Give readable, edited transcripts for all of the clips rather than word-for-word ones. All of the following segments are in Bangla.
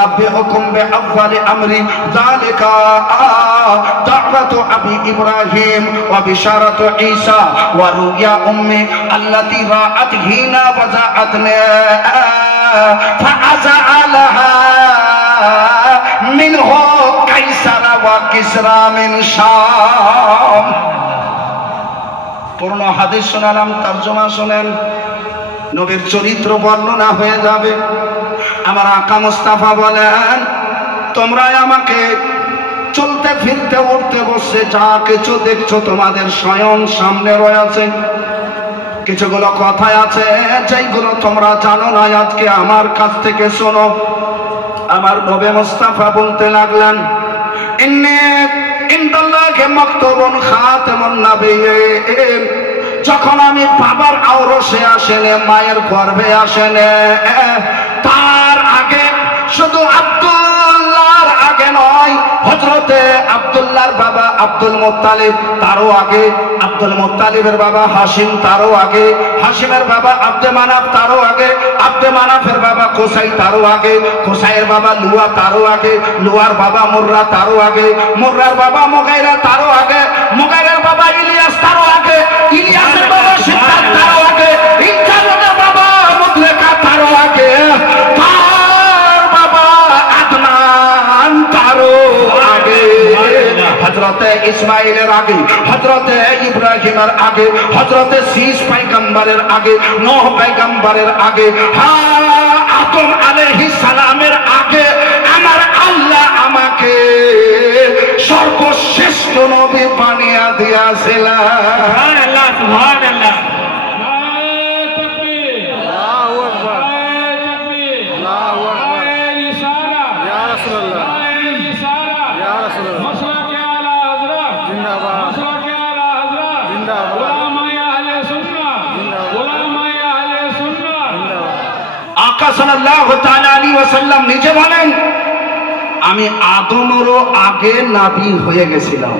نبئكم بأفضل أمري ذلك دعوة أبي إبراهيم وبشارة عيسى ورؤيا أمي التي رأت هنا وزعتني فأزعلها منه قيصر وكسرى من شام পুরনো হাদিস শোনালাম, তরজমা শোনেন, নবীর চরিত্র বর্ণনা হয়ে যাবে। আমার আকা মুস্তাফা বলেন, তোমরা আমাকে চলতে ফিরতে উঠতে বসে যা কিছু দেখছো তোমাদের স্বয়ং সামনে রয়েছে। কিছুগুলো কথা আছে যেগুলো তোমরা জানো না, আজকে আমার কাছ থেকে শোনো। আমার নবী মুস্তাফা বলতে লাগলেন, যখন আমি বাবার আওরসে আসেনে, মায়ের গর্ভে আসেনে, তার আগে শুধু আব্দুল্লাহর আগে নয়, হযরতে আব্দুল্লাহর বাবা আব্দুল মুত্তালিব তারও আগে, আব্দুল মুত্তালিবের বাবা হাশিম তারও আগে, হাশিমের বাবা আব্দে মানাফ তারও আগে, আব্দে মানাফের বাবা কোসাই তারও আগে, কোসাইয়ের বাবা লুয়া তারও আগে, লুয়ার বাবা মুররা তারও আগে, মুররার বাবা মুগাইরা তারও আগে, মুগাইরার বাবা ইলিয়াস তারও আগে, ইলিয়াসের বাবা সিদ্ধাত তারও আগে, ইনকারের বাবা মুদলেকা তারও আগে, তার বাবা আদনান তারও আগে, হযরতে ইসমাইলের আগে, হযরতে ইব্রাহিমের আগে, হযরতে শীষ পয়গম্বরের আগে, নূহ পয়গম্বরের আগে, আদম আলাইহিস সালামের আগে আমার আল্লাহ আমাকে সর্বশ্রেষ্ঠ নবী বানিয়ে দিয়েছিলেন। সুবহানাল্লাহ, সুবহানাল্লাহ। সাল্লাল্লাহু তাআলা আলাইহি ওয়াসাল্লাম নিজে বলেন, আমি আদমেরও আগে নবী হয়ে গেছিলাম।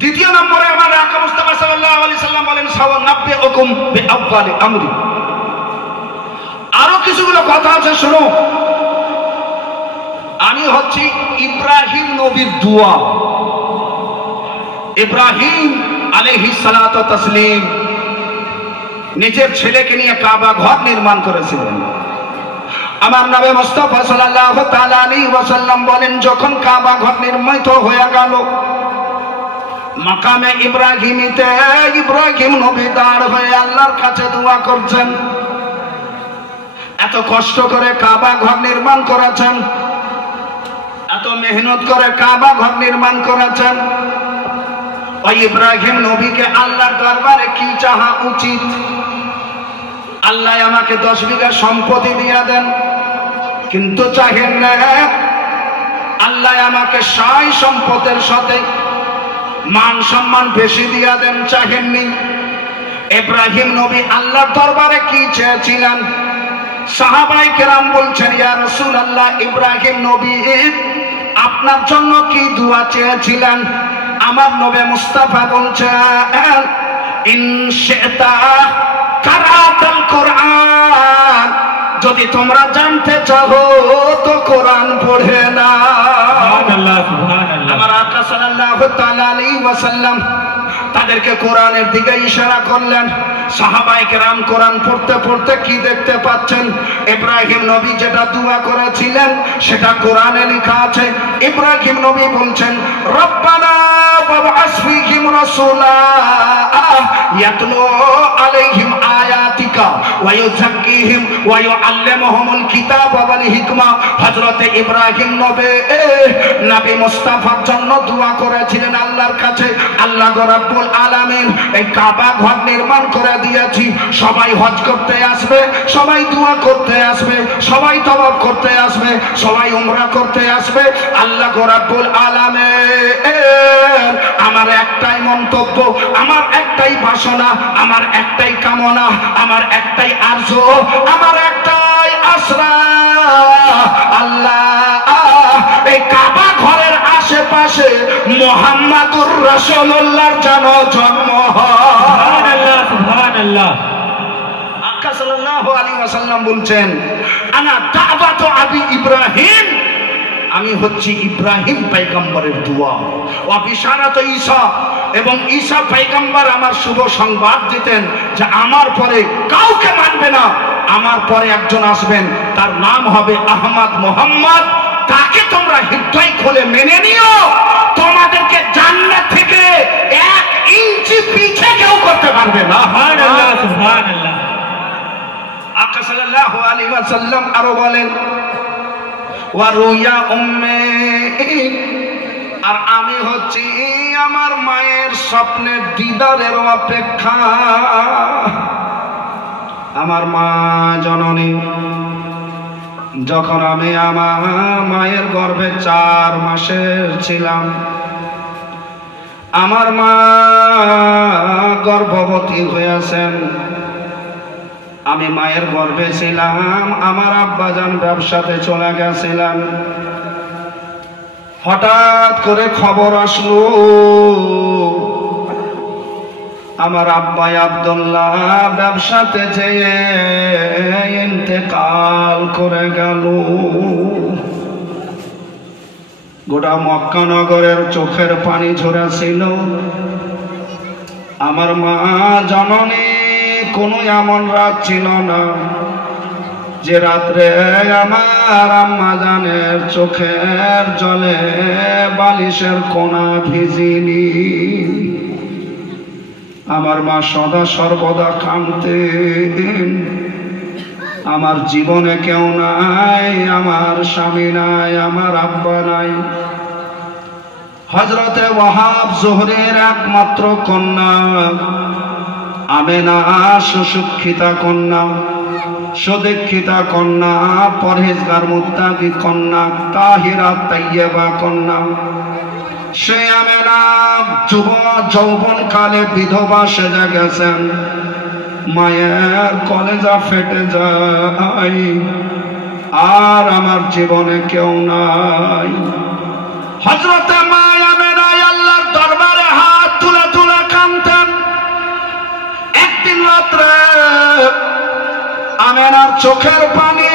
দ্বিতীয় নম্বরে আমার আকা মুস্তাফা সাল্লাল্লাহু আলাইহি সাল্লাম বলেন, সাওয়ানাব্বিউকুম বিআফদালি আমরি। আরো কিছুগুলো কথা আছে, শোনো। আমি হচ্ছি ইব্রাহিম নবীর দোয়া। ইব্রাহিম আলাইহিস সালাতু ওয়াত তাসলিম নিজের ছেলেকে নিয়ে কাবা ঘর নির্মাণ করেছিলেন। আমার নবী মুস্তাফা সাল্লাল্লাহু তাআলা আলাইহি ওয়াসাল্লাম বলেন, যখন কাবা ঘর নির্মিত হয়ে গেল, মাকামে ইব্রাহিমিতে ইব্রাহিম নবী দাঁড় হয়ে আল্লাহর কাছে দোয়া করছেন। এত কষ্ট করে কাবা ঘর নির্মাণ করেছেন, এত মেহনত করে কাবা ঘর নির্মাণ করেছেন। ওই ইব্রাহিম নবীকে আল্লাহর দরবারে কি চাহা উচিত? আল্লাহ আমাকে 10 বিঘা সম্পত্তি দিয়ে দেন, কিন্তু চাহেন না আল্লাহ আমাকে সাই সম্পদের সাথে মান সম্মান বেশি দিয়ে দেন, চাহেননি। ইব্রাহিম নবী আল্লাহর দরবারে কি চেয়েছিলেন? সাহাবায়ে কেরাম বলছেন, ইয়া রাসূলুল্লাহ, ইব্রাহিম নবী আপনার জন্য কি দোয়া চেয়েছিলেন? আমার নবী মুস্তাফা বলছেন, ইনশিতা কারাতাল কোরআন, যদি তোমরা জানতে চাও তো কোরআন পড়ে না। সুবহানাল্লাহ, সুবহানাল্লাহ। আমার আকা সাল্লাল্লাহু তাআলা আলাইহি ওয়াসাল্লাম তাদেরকে কোরআনের দিকে ইশারা করলেন। সাহাবায়ে কেরাম কোরআন পড়তে পড়তে কি দেখতে পাচ্ছেন? ইব্রাহিম নবী যেটা দোয়া করেছিলেন সেটা কোরআনে লেখা আছে। ইব্রাহিম নবী বলছেন, রব্বানা ওয়াবআস ফীহিম রাসূলা ইয়াতলু আলাইহিম আয়াতিকা ওয়া ইউযাক্কিহিম ওয়া ইউআল্লিমুহুমুল কিতাবা ওয়াল হিকমা। হযরতে ইব্রাহিম নবী মুস্তাফার জন্য দোয়া করেছিলেন আল্লাহর কাছে, আল্লাহ রাব্বুল আলামিন এই কাবা ঘর নির্মাণ করে দিয়েছি, সবাই হজ করতে আসবে, সবাই দোয়া করতে আসবে, সবাই তওয়াফ করতে আসবে, সবাই উমরা করতে আসবে। আল্লাহ রাব্বুল আলামিন আমার একটাই মন্তব্য, আমার একটাই বাসনা, আমার একটাই কামনা, আমার একটাই আরজু, আমার একটাই আশরা, আল্লাহ এই কাবা ঘরের আশেপাশে মুহাম্মাদুর রাসূলুল্লাহর যেন জন্ম হয়। সুবহানাল্লাহ, সুবহানাল্লাহ। আকা সাল্লাল্লাহু আলাইহি ওয়াসাল্লাম বলছেন, আনা দাওয়াতু আমি হচ্ছি ইব্রাহিম পয়গম্বরের দোয়া। অবিশারাত ঈসা, এবং ঈসা পয়গম্বর আমার শুভ সংবাদ দিতেন যে আমার পরে কাউকে মানবে না, আমার পরে একজন আসবেন, তার নাম হবে আহমদ মোহাম্মদ, তাকে তোমরা হৃদয় খুলে মেনে নিও, তোমাদেরকে জান্নাত থেকে 1 ইঞ্চি পিছে কেউ করতে পারবে না। সুবহানাল্লাহ, সুবহানাল্লাহ। আকা সাল্লাল্লাহু আলাইহি ওয়াসাল্লাম আরো বলেন, ওয়া রুয়া উম্মি, আর আমি হচ্ছি আমার মায়ের স্বপ্নের দিদারের অপেক্ষা। আমার মা জননী, যখন আমি আমার মায়ের গর্ভে 4 মাসের ছিলাম, আমার মা গর্ভবতী হয়েছেন, আমি মায়ের গর্ভে ছিলাম, আমার আব্বাজান ব্যবসাতে চলে গেছিলেন। হঠাৎ করে খবর আসলো আমার আব্বাই আব্দুল্লাহ ব্যবসাতে যেয়ে ইন্তেকাল করে গেল। গোটা মক্কা নগরের চোখের পানি ঝরেছিল। আমার মা জননী কোনো এমন রাত ছিল না যে রাত্রে আমার আম্মা জানের চোখের জলে বালিশের কোনা ভিজিনি। আমার মা সদা সর্বদা কাঁদতেন, আমার জীবনে কেউ নাই, আমার স্বামী নাই, আমার আব্বা নাই। হযরতে ওয়াহাব জোহরের একমাত্র কন্যা আমেনা সুশিক্ষিতা কন্যা, সুদীক্ষিতা কন্যা, পরহেজগার মুত্তাকি কন্যা, তাহিরা তাইয়্যিবা কন্যা। সে আমেনা যৌবন কালে বিধবা সেজে গেছেন। মায়ের কলেজা ফেটে যায়, আর আমার জীবনে কেউ নাই। হযরতে মা আমেনা আল্লাহর দরবারে হাত তুলে তুলে কাঁদতেন। একদিন রাত্রে আমেনার চোখের পানি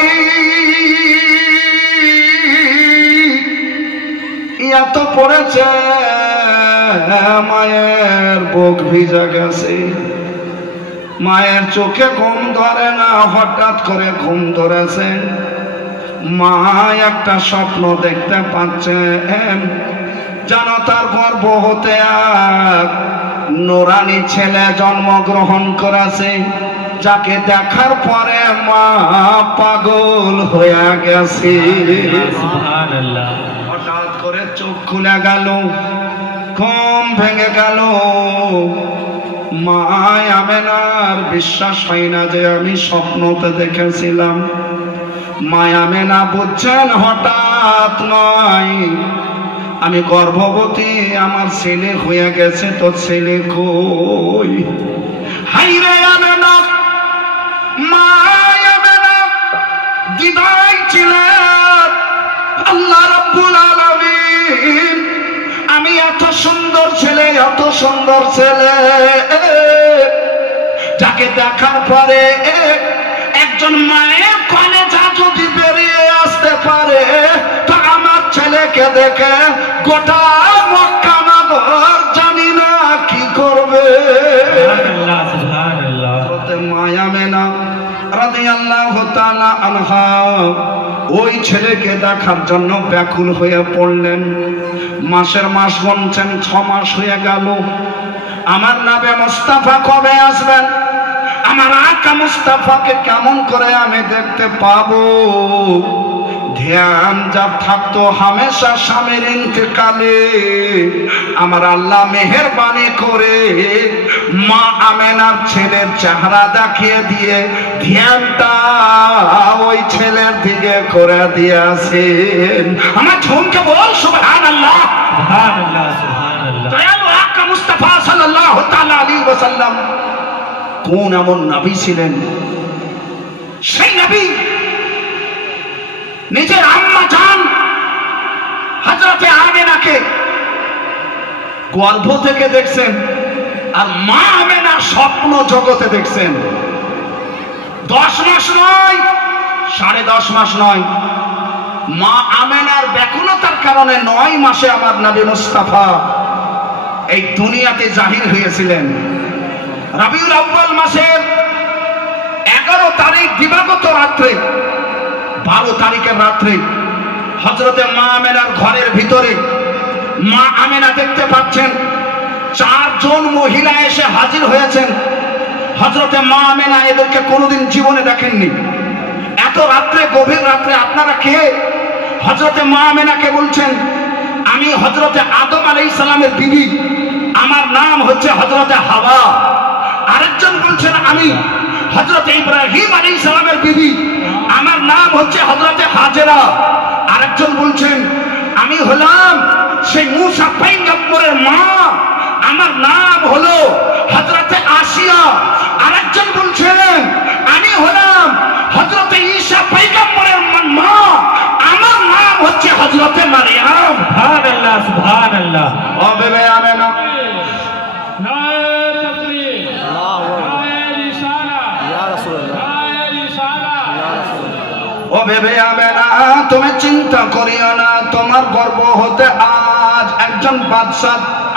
এত পড়েছে, মায়ের বুক ভিজে গেছে। মায়ের চোখে ঘুম ধরে না, হঠাৎ করে ঘুম ধরেছে। মা একটা স্বপ্ন দেখতে পাচ্ছেন, যেন তার গর্ভ হতে এক নুরানি ছেলে জন্মগ্রহণ করেছে, যাকে দেখার পরে মা পাগল হয়ে গেছে। সুবহানাল্লাহ। হঠাৎ করে চোখ খুলে গেল, ঘুম ভেঙে গেল। মা আমেনার বিশ্বাস হয় না যে আমি স্বপ্নতে দেখেছিলাম। মা আমেনা বুঝছেন হঠাৎ নয়, আমি গর্ভবতী, আমার ছেলে হয়ে গেছে, তো ছেলে কই? হাইরে আমেনা, মা আমেনা দিদাই ছিলেন আল্লাহ রাব্বুল আলামিন। আমি এত সুন্দর ছেলে, এত সুন্দর ছেলে, যাকে দেখার পরে একজন মায়ের কলেজা যদি বেরিয়ে আসতে পারে, তো আমার ছেলেকে দেখে গোটা মক্কা নগর জানি না কি করবে। মা আমেনা রাদিয়াল্লাহু তাআলা আনহা ওই ছেলেকে দেখার জন্য ব্যাকুল হয়ে পড়লেন। মাসের মাস গুনছেন, 6 মাস হয়ে গেল। আমার নবী মুস্তাফা কবে আসবেন? আমার আকা মুস্তাফাকে কেমন করে আমি দেখতে পাবো? ধ্যান যার থাকতো হামেশা স্বামীর ইন্তেকালে, আমার আল্লাহ মেহেরবানি করে মা আমেনার ছেলের চেহারা দেখিয়ে দিয়ে ধ্যানটা ওই ছেলের দিকে করে দিয়েছেন। আমার ঝুমকে বল সুবহানাল্লাহ, সুবহানাল্লাহ, সুবহানাল্লাহ। দয়ালু আকা মুস্তাফা সাল্লাল্লাহু তাআলা আলাইহি ওয়াসাল্লাম কোন এমন নবী ছিলেন? সেই নবী নিজের আম্মা জান হযরতে আমেনাকে গর্ভ থেকে দেখছেন, আর মা আমেনা স্বপ্ন জগতে দেখছেন। 10 মাস নয়, 10.5 মাস নয়, মা আমেনার ব্যাকুলতার কারণে 9 মাসে আমার নবী মুস্তাফা এই দুনিয়াতে জাহির হয়েছিলেন। রবিউল আউয়াল মাসের 11 তারিখ দিবাগত রাত্রে, 12 তারিখের রাত্রে হযরতে মা আমেনার ঘরের ভিতরে মা আমেনা দেখতে পাচ্ছেন 4 জন মহিলা এসে হাজির হয়েছেন। হযরতে মা আমেনা এদেরকে কোনোদিন জীবনে দেখেননি। এত রাত্রে, গভীর রাত্রে আপনারা কে? হযরতে মা আমেনাকে বলছেন, আমি হযরতে আদম আলাইহিস সালামের বিবি, আমার নাম হচ্ছে হযরতে হাওয়া। আরেকজন বলছেন, আমি হযরতে ইব্রাহিম আলাইহিস সালামের বিবি, আমার নাম হচ্ছে হযরতে হাজেরা। আরেকজন বলছেন, আমি হলাম সেই মূসা পয়গম্বরের মা, আমার নাম হলো হযরতে আসিয়া। আরেকজন বলছেন, আমি হলাম হযরতে ঈসা পয়গম্বরের মা, আমার নাম হচ্ছে হযরতে মারইয়াম। সুবহানাল্লাহ, সুবহানাল্লাহ। ও বেবে আমেনা, নারে তাকবীর, নারে রিসালাত, ইয়া রাসূলুল্লাহ, নারে রিসালাত, ইয়া রাসূলুল্লাহ। ও বেবে আমেনা, তুমি চিন্তা করিও না, তোমার গর্ব হতে আজ একজন বাদশা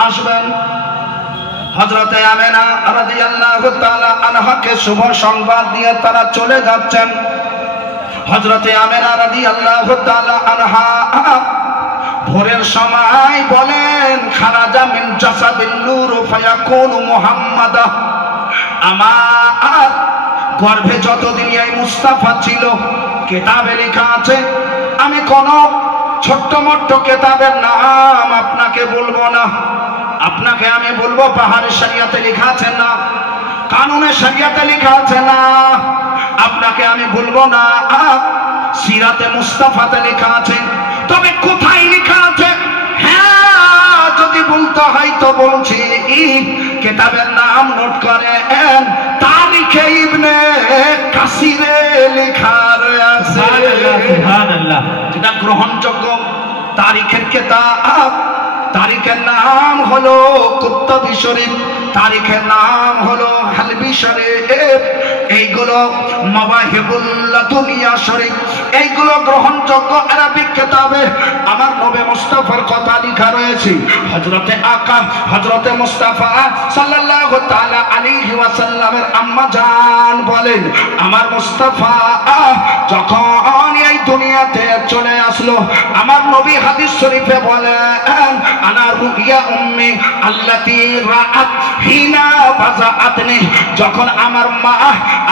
আসবেন। হযরতে আমেনা রাদিয়াল্লাহু তাআলা আনহাকে শুভ সংবাদ দিয়ে তারা চলে যাচ্ছেন। হযরতে আমেনা রাদিয়াল্লাহু তাআলা আনহা ভোরের সময় বলেন, খারাজা মিন জাসাদিন নূর ফায়াকুনু মুহাম্মাদা। আমার গর্ভে যতদিন এই মুস্তাফা ছিল, কিতাবে লেখা আছে, আমি কোন ছোট্ট মোট্ট কিতাবের নাম আপনাকে বলবো না। আপনাকে আমি বলবো পাহাড়ের শরিয়াতে লেখা আছে না, কানুনে শরিয়াতে লেখা আছে না। আপনাকে আমি বলবো না সিরাতে মুস্তাফাতে লেখা আছে। তবে কোথায় লেখা আছে, হ্যাঁ যদি বলতে হয় তো বলছি। কিতাবের নাম নোট করেন, তারিখে ইবনে কাসিরে লেখা আছে। সুবহানাল্লাহ। যেটা গ্রহণযোগ্য তারিখের কিতাব। তারিখের নাম হলো কুতুবী শরীফ, তারিখের নাম হলো হালবি শরীফ, এইগুলো মাওয়াহিবুল্লাহ দুনিয়া শরীফ, এইগুলো গ্রহণযোগ্য আরবিক কিতাবে আমার নবী মুস্তাফার কথা লেখা রয়েছে। হযরতে আকা হযরতে মুস্তাফা সাল্লাল্লাহু তাআলা আলাইহি ওয়াসাল্লামের আম্মা জান বলেন, আমার মুস্তাফা যখন এই দুনিয়াতে চলে আসলো, আমার নবী হাদিস শরীফে বলেন, আনা রুইয়া উম্মি আল্লাতী রাআত হিনা বাযাআতনি। যখন আমার মা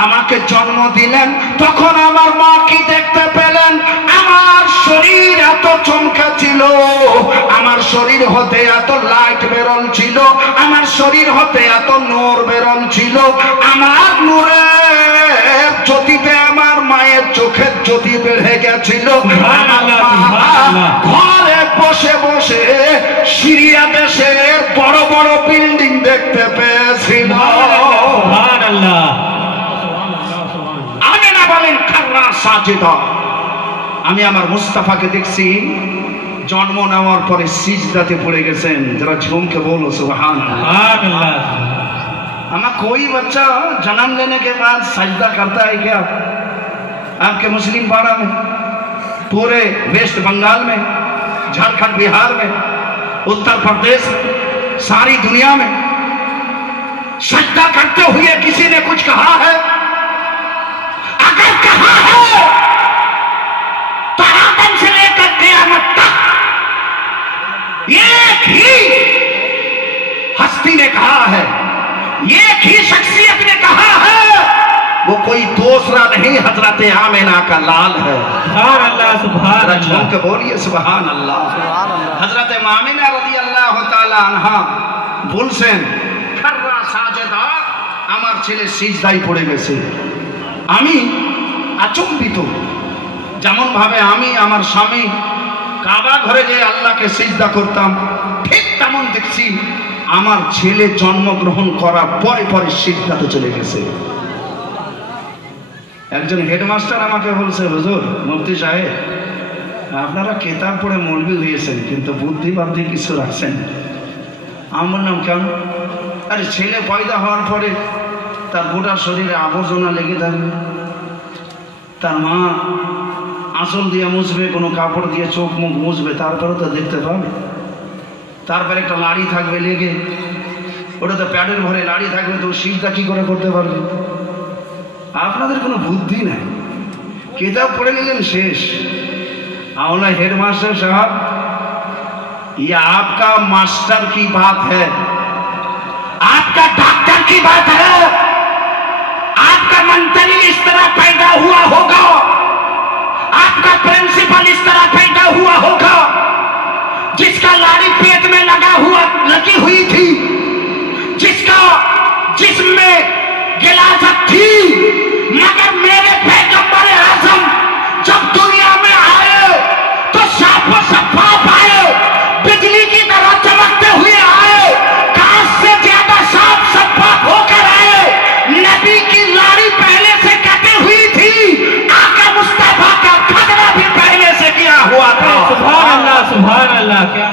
আমাকে জন্ম দিলেন, তখন আমার মা কি দেখতে পেলেন? আমার শরীর এত চমকা ছিল, আমার শরীর হতে এত লাইট বেরোল ছিল, আমার শরীর হতে এত নূর বেরোল ছিল। আমার নূরের জ্যোতিতে আমার মায়ের চোখের জ্যোতি বেড়ে গেছিল। আমার মা ঘরে বসে বসে সিরিয়া দেশের বড় বড় বিল্ডিং দেখতে পেয়েছিল। সুবহানাল্লাহ। আমেনা বলেন, খাররা সাজিদা, আমি আমার মুস্তাফাকে দেখছি জন্ম নেওয়ার পরে সিজদাতে পড়ে গেছেন। যারা ঝুমকে বলো সুবহানাল্লাহ। সুবহানাল্লাহ। हमें कोई बच्चा जन्म लेने के बाद सजदा करता है क्या? आपके मुस्लिम पाड़ा में, पूरे वेस्ट बंगाल में, झारखंड, बिहार में, उत्तर प्रदेश, सारी दुनिया में सजदा करते हुए किसी ने कुछ कहा है? अगर कहा है तो आदम से लेकर क़यामत तक एक ही हस्ती ने कहा है, एक ही शख्सियत ने कहा है, वो कोई दूसरा नहीं, हजरत आमिना का लाल है। सुभान अल्लाह, सुभान अल्लाह। के बोलिए सुभान अल्लाह। हजरत आमिना রাদিয়াল্লাহু তাআলা আনহা বলছেন, খাররা সাজেদা, আমার ছেলে সিজদায় পড়ে গেছে। আমি আচম্বিত, যেমন ভাবে আমি আমার স্বামী কাবা ঘরে যে আল্লাহকে সিজদা করতাম, ঠিক তেমন দেখছি আমার ছেলে জন্মগ্রহণ করার পরে পরে সিজদাতে চলে গেছে। একজন হেডমাস্টার আমাকে বলছে, হুজুর, মুফতি সাহেব, আপনারা কিতাব পড়ে মৌলবি হয়েছেন, কিন্তু বুদ্ধি বাদ্ধি কিছু রাখছেন। আমি বললাম, কেন? আরে ছেলে পয়দা হওয়ার পরে তার গোটা শরীরে আবর্জনা লেগে থাকবে, তার মা আঁচল দিয়ে মুছবে, কোনো কাপড় দিয়ে চোখ মুখ মুছবে, তারপরে তো দেখতে পাবে। তারপরে একটা লাড়ি থাকবে লেগে, ওটা তো প্যাডের ভরে লাড়ি থাকবে, তো সিজদা কি করে করতে পারবে? আপনাদের কোনো বুদ্ধি নাই, কিতাব পড়ে নিলেন শেষ। आउला हेडमास्टर साहब, ये आपका मास्टर की बात है, आपका डॉक्टर की बात है, आपका मंत्री इस तरह पैदा हुआ होगा, आपका प्रिंसिपल इस तरह पैदा हुआ होगा, जिसका लाड़ी पेट में लगी हुई थी, जिसका जिसमें गिलाजत थी, मगर मेरे पैगंबर आजम जब दुनिया में आए तो साफ शफाफ आए, बिजली की तरह चमकते हुए आए, कांच से ज्यादा साफ शफाफ होकर आए। नबी की लाड़ी पहले से कटी हुई थी, आका मुस्तफा का खतना भी पहले से किया हुआ था। सुभान अल्लाह, सुभान अल्लाह। क्या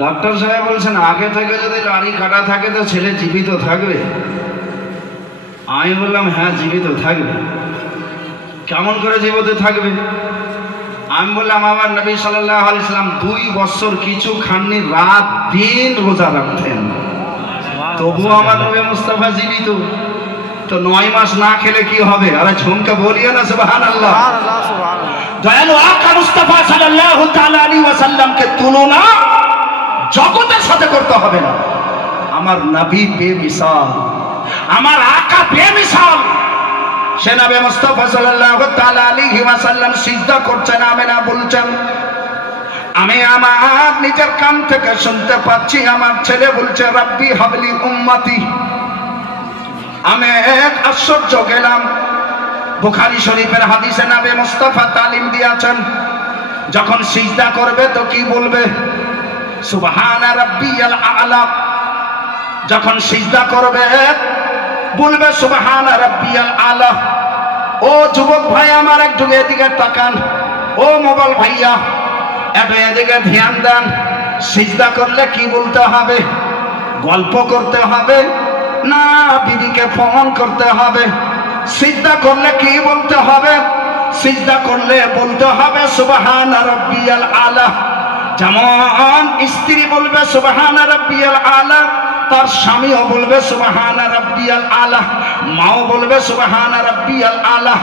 डॉक्टर साहेब বলছেন আগে থেকে যদি লাড়ি কাটা থাকে তো ছেলে জীবিত থাকবে। আমি বললাম হ্যাঁ জীবিত থাকবে। কেমন করে জীবিত থাকবে? আমি বললাম আমার নবী সাল্লাল্লাহু আলাইহি সাল্লাম 2 বছর কিছু খাননি, রাত দিন রোজা রাখতেন, তবু আমার নবী মুস্তাফা জীবিত। তো 9 মাস না খেলে কি হবে? আরে ঝুমকে বলিয়ে না সুবহানাল্লাহ। দয়ালু আকা মুস্তাফা সাল্লাল্লাহু তাআলা আলাইহি ওয়াসাল্লাম কে তুলনা জগতের সাথে করতে হবে না। আমার নবী বেমিসাল, আমার আকা বেমিসাল। সে নবী মুস্তাফা সাল্লাল্লাহু তাআলা আলাইহি ওয়াসাল্লাম সিজদা করছেন, আমিনা বলছেন, আমি আমার নিজের কান থেকে শুনতে পাচ্ছি আমার ছেলে বলছে রব্বি হাবলি উম্মতি। আমি এক আশ্চর্য গেলাম। বুখারী শরীফের হাদিসে নবী মুস্তাফা তালিম দিয়েছেন, যখন সিজদা করবে তো কি বলবে? সুবহান রাব্বিয়াল আ'লা। যখন সিজদা করবে বলবে সুবহান রাব্বিয়াল আ'লা। ও যুবক ভাই আমার একটু এদিকে তাকান, ও মোবাইল ভাইয়া একটু এদিকে ধ্যান দেন। সিজদা করলে কি বলতে হবে? গল্প করতে হবে না বিবিকে ফোন করতে হবে? সিজদা করলে কি বলতে হবে? সিজদা করলে বলতে হবে সুবহান রাব্বিয়াল আ'লা। যেমন স্ত্রী বলবে সুবহান রাব্বিয়াল আ'লা, তার স্বামীও বলবে সুবহান রাব্বিয়াল আ'লা, মাও বলবে সুবহান রাব্বিয়াল আ'লা,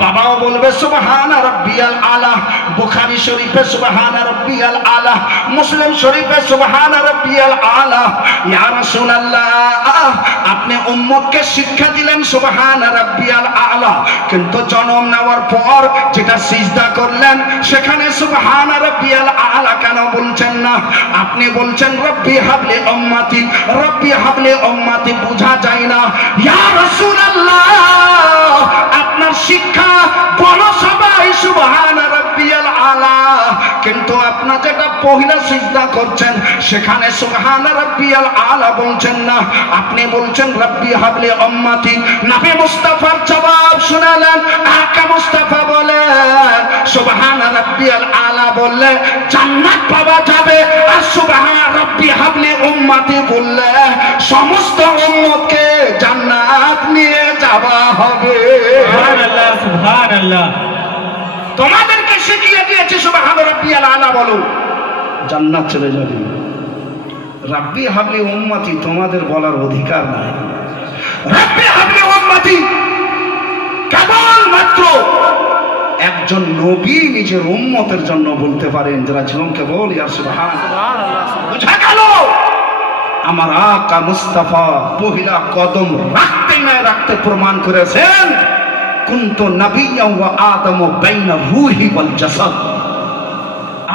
বাবাও বলবে সুবহান রাব্বিয়াল আ'লা। বুখারী শরীফে সুবহান রাব্বিয়াল আ'লা, মুসলিম শরীফে সুবহান রাব্বিয়াল আ'লা। ইয়া রাসূলুল্লাহ, আপনি উম্মতকে শিক্ষা দিলেন সুবহান রাব্বিয়াল আ'লা, কিন্তু জন্ম নেওয়ার পর যেটা সিজদা করলেন সেখানে সুবহান রাব্বিয়াল আ'লা কেন বলছেন না? আপনি বলছেন রব্বি হাবলি উম্মতি, রব্বি হাবলি উম্মতি, বোঝা যায় না। ইয়া রাসূলুল্লাহ, আপনার শিক্ষা বলো সবাই সুবহান রাব্বিয়াল আ'লা, কিন্তু আপনি যেটা পহিলা সিজদা করছেন সেখানে সুবহান রাব্বিয়াল আ'লা বলছেন না, আপনি বলছেন রব্বি হাবলি উম্মতি। নবী মুস্তাফার জবাব শুনালেন। আকা মুস্তাফা বলেন সুবহান রাব্বিয়াল আ'লা বললে জান্নাত পাওয়া যাবে, আর সুবহান রব্বি হাবলি উম্মতি বললে সমস্ত উম্মতকে জান্নাত নিয়ে যাওয়া হবে। সুবহানাল্লাহ, সুবহানাল্লাহ। তোমাদেরকে শিখিয়ে দিয়েছি সুবহান রাব্বিয়াল আ'লা বলো, জান্নাত চলে যাবে। রব্বি হাবলি উম্মতি তোমাদের বলার অধিকার নাই। রব্বি হাবলি উম্মতি কেবল মাত্র একজন নবী নিজের উম্মতের জন্য বলতে পারেন। যারা ঝুমকে বল ইয়া সুবহানাল্লাহ। বুঝা গেল? আমার আকা মুস্তাফা পহিলা কদম রাখতে না রাখতে প্রমাণ করেছেন কুনতু নাবিয়্যা ওয়া আদমু বাইনা রূহি ওয়াল জাসাদ।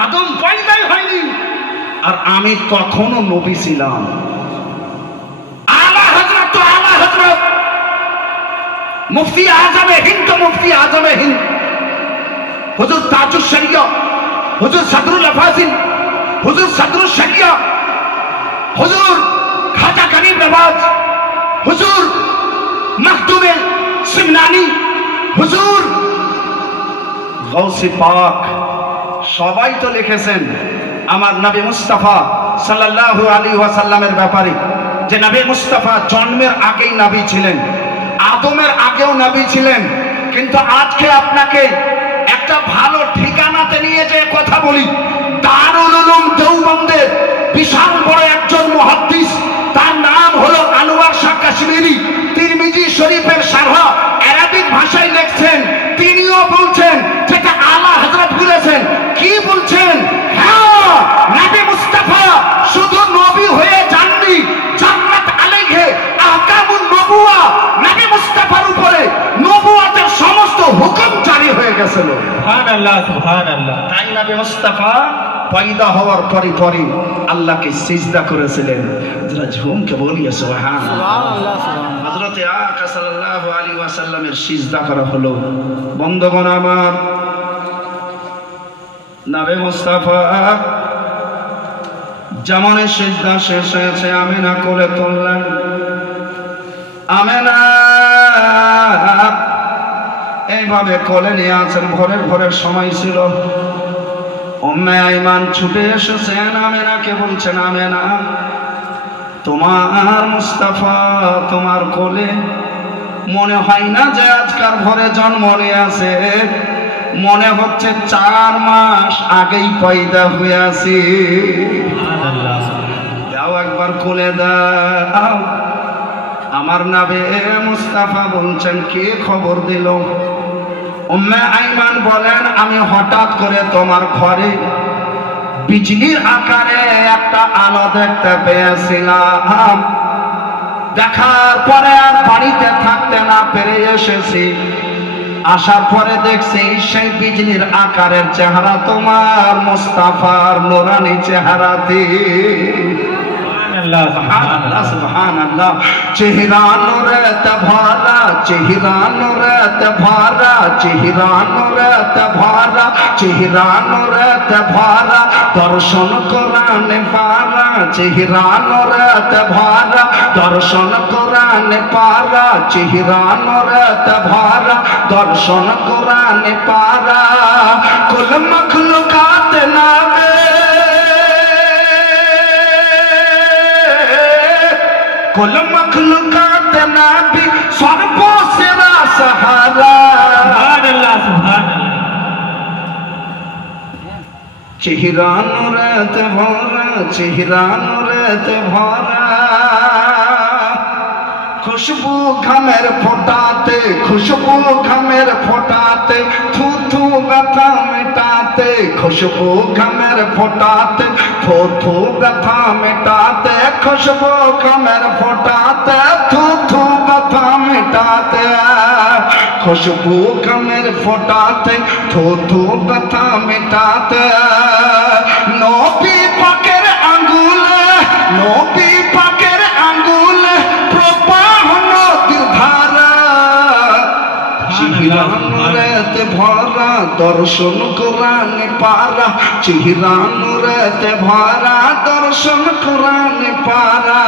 আদম পয়দাই হয়নি আর আমি তখনও নবী ছিলাম। আলা হযরত তো আলা হযরত মুফতি আজমে হিন্দ, মুফতি আজমে হিন্দ হুজুর তাজুস শরিয়া, হুজুর সদরুল আফাজিল, হুজুর সদরুল শরিয়া, হুজুর খাজা গরিব নওয়াজ, হুজুর মাকতুমে সিমনানি হুজুর গৌসে পাক সবাই তো লিখেছেন আমার নবী মুস্তাফা সাল্লাল্লাহু আলাইহি ওয়াসাল্লামের ব্যাপারে, যে নবী মুস্তাফা জন্মের আগেই নবী ছিলেন, আদমের আগেও নবী ছিলেন। কিন্তু আজকে আপনাকে একটা ভালো ঠিকানাতে নিয়ে যে কথা বলি, দারুল উলুম দেওবন্দের বিশাল বড় একজন মুহাদ্দিস, তার নাম হলো আনোয়ার শাহ কাশ্মীরি, তিরমিজি শরীফের শারহ আরবিক ভাষায় লিখছেন। তিনিও বলছেন যেটা আলা হযরত বলেছেন। কি বলছেন? হ্যাঁ, নবী মুস্তাফা শুধু নবী হয়ে যাননি, জান্নাত আলাইহি আহকামুন নবুওয়া, নবী মুস্তাফার উপরে নবুওয়াতের সমস্ত হুকুম জারি হয়ে গেছিল। সুবহানাল্লাহ, সুবহানাল্লাহ। তাই নবী মুস্তাফা পয়দা হওয়ার পরে পরে আল্লাহকে সিজদা করেছিলেন। যারা ঝুমকে বলিয়ে সুবহানাল্লাহ, সুবহানাল্লাহ, সুবহানাল্লাহ। হযরতে আকা সাল্লাল্লাহু আলাইহি ওয়াসাল্লামের সিজদা করা হলো। বন্ধুগণ আমার, নবী মুস্তাফা যেমন সিজদা শেষ হয়েছে আমিনা কোলে তুললেন। আমিনা এইভাবে কোলে নিয়ে আছেন। ভোরের সময় ছিল। উম্মে আইমান ছুটে এসেছেন, আমিনাকে বলছেন, আমিনা তোমার মুস্তাফা তোমার কোলে, মনে হয় না যে আজকাল ভোরে জন্ম নিয়েছে, মনে হচ্ছে 4 মাস আগেই পয়দা হয়ে আছে। দাও একবার কোলে দাও। আমার নবী মুস্তাফা বলছেন, কে খবর দিল? উম্মে আইমান বলেন, আমি হঠাৎ করে তোমার ঘরে বিজলির আকারে একটা আলো দেখতে পেয়েছিলাম। দেখার পরে আর বাড়িতে থাকতে না পেরে এসেছি। আসার পরে দেখছি সেই বিজলির আকারের চেহারা তোমার মুস্তাফার নূরানি চেহারাতে। সুবহানাল্লাহ, সুবহানাল্লাহ। চেহারা নূরেতে ভরা, চেহারা নূরেতে ভরা, চেহারা নূরেতে ভরা, চেহারা নূরেতে ভরা, দর্শন কোরআনে পারা, চেহারা নূরেতে ভরা, দর্শন কোরআনে পারা, চেহারা নূরেতে ভরা, দর্শন কোরআনে পারা। কুল মখলুকাত নাবে, কুল মখলুকাত নবী সর্বসেরা সাহারা। সুবহানাল্লাহ, সুবহানাল্লাহ। চেহারা নূরেতে ভরা, চেহারা নূরেতে ভরা, খুশবু ঘামের ফোটাতে, খুশবু ঘামের ফোটাতে, থু থু ব্যথা মেটাতে, খুশবু ঘামের ফোটাতে, থু থু ব্যথা মেটাতে, খুশবু ঘামের ফোটাতে, থু থু ব্যথা মেটাতে, খুশবু ঘামের ফোটাতে, থু থু ব্যথা মেটাতে। নবী পাকের আঙ্গুলে, নবী পাকের আঙ্গুলে প্রবাহ নদীর ধারা, চেহারা নূরেতে ভরা, দর্শন কোরআনে পারা, চেহারা নূরেতে ভরা, দর্শন কোরআনে পারা।